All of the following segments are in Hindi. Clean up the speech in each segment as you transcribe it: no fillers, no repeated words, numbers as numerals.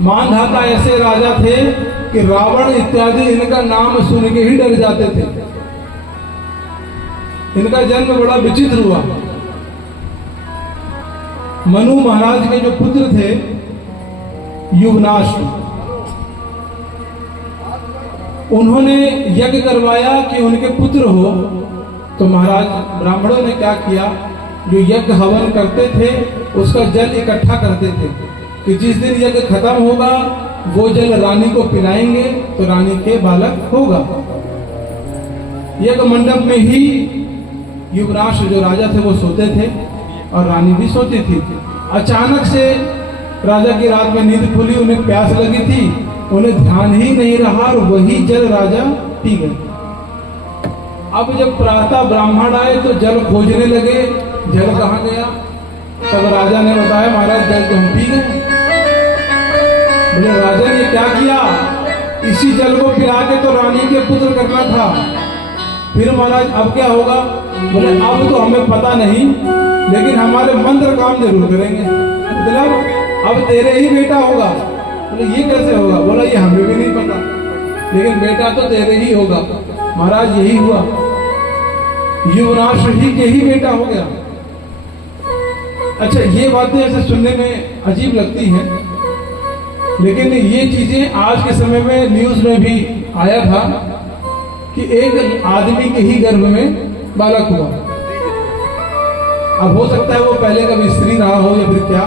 मानधाता ऐसे राजा थे कि रावण इत्यादि इनका नाम सुन के ही डर जाते थे। इनका जन्म बड़ा विचित्र हुआ। मनु महाराज के जो पुत्र थे युवनाश, उन्होंने यज्ञ करवाया कि उनके पुत्र हो। तो महाराज ब्राह्मणों ने क्या किया, जो यज्ञ हवन करते थे उसका जल इकट्ठा करते थे कि जिस दिन यज्ञ खत्म होगा वो जल रानी को पिलाएंगे तो रानी के बालक होगा। यज्ञ मंडप में ही युवराज जो राजा थे वो सोते थे और रानी भी सोती थी। अचानक से राजा की रात में नींद खुली, उन्हें प्यास लगी थी, उन्हें ध्यान ही नहीं रहा और वही जल राजा पी गए। अब जब प्रातः ब्राह्मण आए तो जल खोजने लगे, जल कहाँ गया? तब राजा ने बताया महाराज जल तो हम पी गए। बोले राजा ने क्या किया? इसी जल को पिला के तो रानी के पुत्र करना था। फिर महाराज अब क्या होगा? बोले अब तो हमें पता नहीं, लेकिन हमारे मंत्र काम जरूर करेंगे। मतलब अब तेरे ही बेटा होगा। बोले ये कैसे होगा? बोला ये हमें भी नहीं पता, लेकिन बेटा तो तेरे ही होगा। महाराज यही हुआ, युवराज ही के ही बेटा हो गया। अच्छा, ये बातें ऐसे सुनने में अजीब लगती हैं, लेकिन ये चीजें आज के समय में न्यूज में भी आया था कि एक आदमी के ही गर्भ में बालक हुआ। अब हो सकता है वो पहले कभी स्त्री रहा हो या फिर क्या,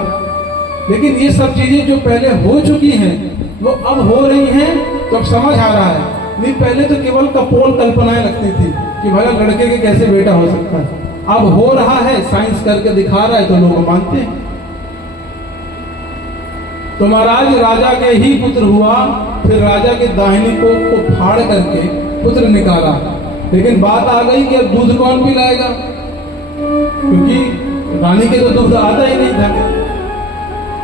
लेकिन ये सब चीजें जो पहले हो चुकी हैं वो अब हो रही हैं, तो अब समझ आ रहा है। नहीं पहले तो केवल कपोल कल्पनाएं लगती थी कि भला लड़के के कैसे बेटा हो सकता है। अब हो रहा है, साइंस करके दिखा रहा है तो लोग मानते हैं। तो महाराज राजा के ही पुत्र हुआ, फिर राजा के दाहिनी को फाड़ करके पुत्र निकाला। लेकिन बात आ गई कि अब दूध कौन पिलाएगा, क्योंकि रानी के तो दूध आता ही नहीं था।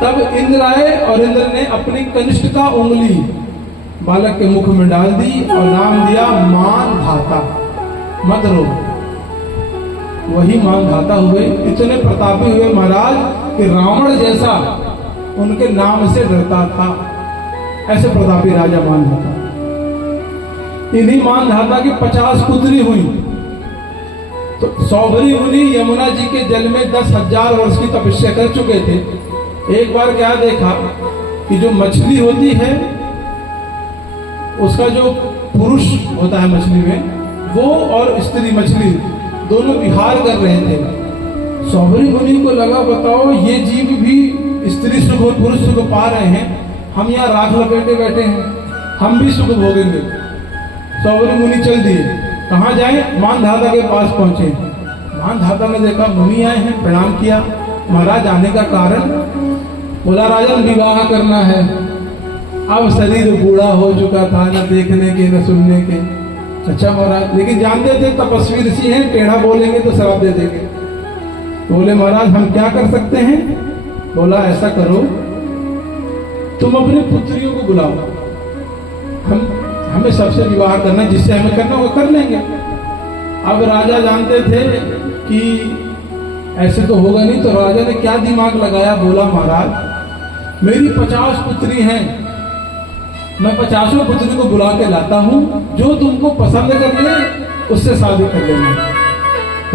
तब इंद्र आए और इंद्र ने अपनी कनिष्ठ का उंगली बालक के मुख में डाल दी और नाम दिया मानधाता। मत रो, वही मानधाता हुए। इतने प्रतापी हुए महाराज कि रावण जैसा उनके नाम से डरता था। ऐसे प्रतापी राजा मानधाता। इन्हीं मानधाता की 50 पुत्री हुई। तो सौभरी मुनि यमुना जी के जल में 10,000 वर्ष की तपस्या कर चुके थे। एक बार क्या देखा कि जो मछली होती है उसका जो पुरुष होता है मछली में, वो और स्त्री मछली दोनों विहार कर रहे थे। सौभरी मुनि को लगा बताओ ये जीव भी स्त्री सुख और पुरुष सुख पा रहे हैं, हम यहाँ राख लपेटे बैठे हैं, हम भी सुख भोगेंगे। सौभरी मुनि चल दिए। कहाँ जाए? मानधाता के पास पहुंचे। मानधाता ने देखा मुनि आए हैं, प्रणाम किया। महाराज आने का कारण? बोला राजन विवाह करना है। अब शरीर बूढ़ा हो चुका था, न देखने के न सुनने के। अच्छा महाराज, लेकिन जानते थे तपस्वी ऋषि हैं, टेढ़ा बोलेंगे तो श्राप दे देंगे। बोले महाराज हम क्या कर सकते हैं? बोला ऐसा करो, तुम अपनी पुत्रियों को बुलाओ, हमें सबसे विवाह करना, जिससे हमें करना वो कर लेंगे। अब राजा जानते थे कि ऐसे तो होगा नहीं, तो राजा ने क्या दिमाग लगाया? बोला महाराज मेरी 50 पुत्री हैं, मैं 50 पुत्री को बुला के लाता हूं, जो तुमको पसंद कर ले उससे शादी कर लेना।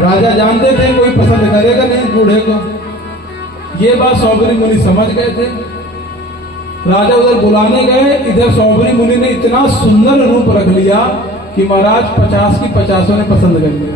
राजा जानते थे कोई पसंद करेगा नहीं बूढ़े को। ये बात सौभरी मुनि समझ गए थे। राजा उधर बुलाने गए, इधर सौभरी मुनि ने इतना सुंदर रूप रख लिया कि महाराज 50 की 50 ने पसंद कर लिया।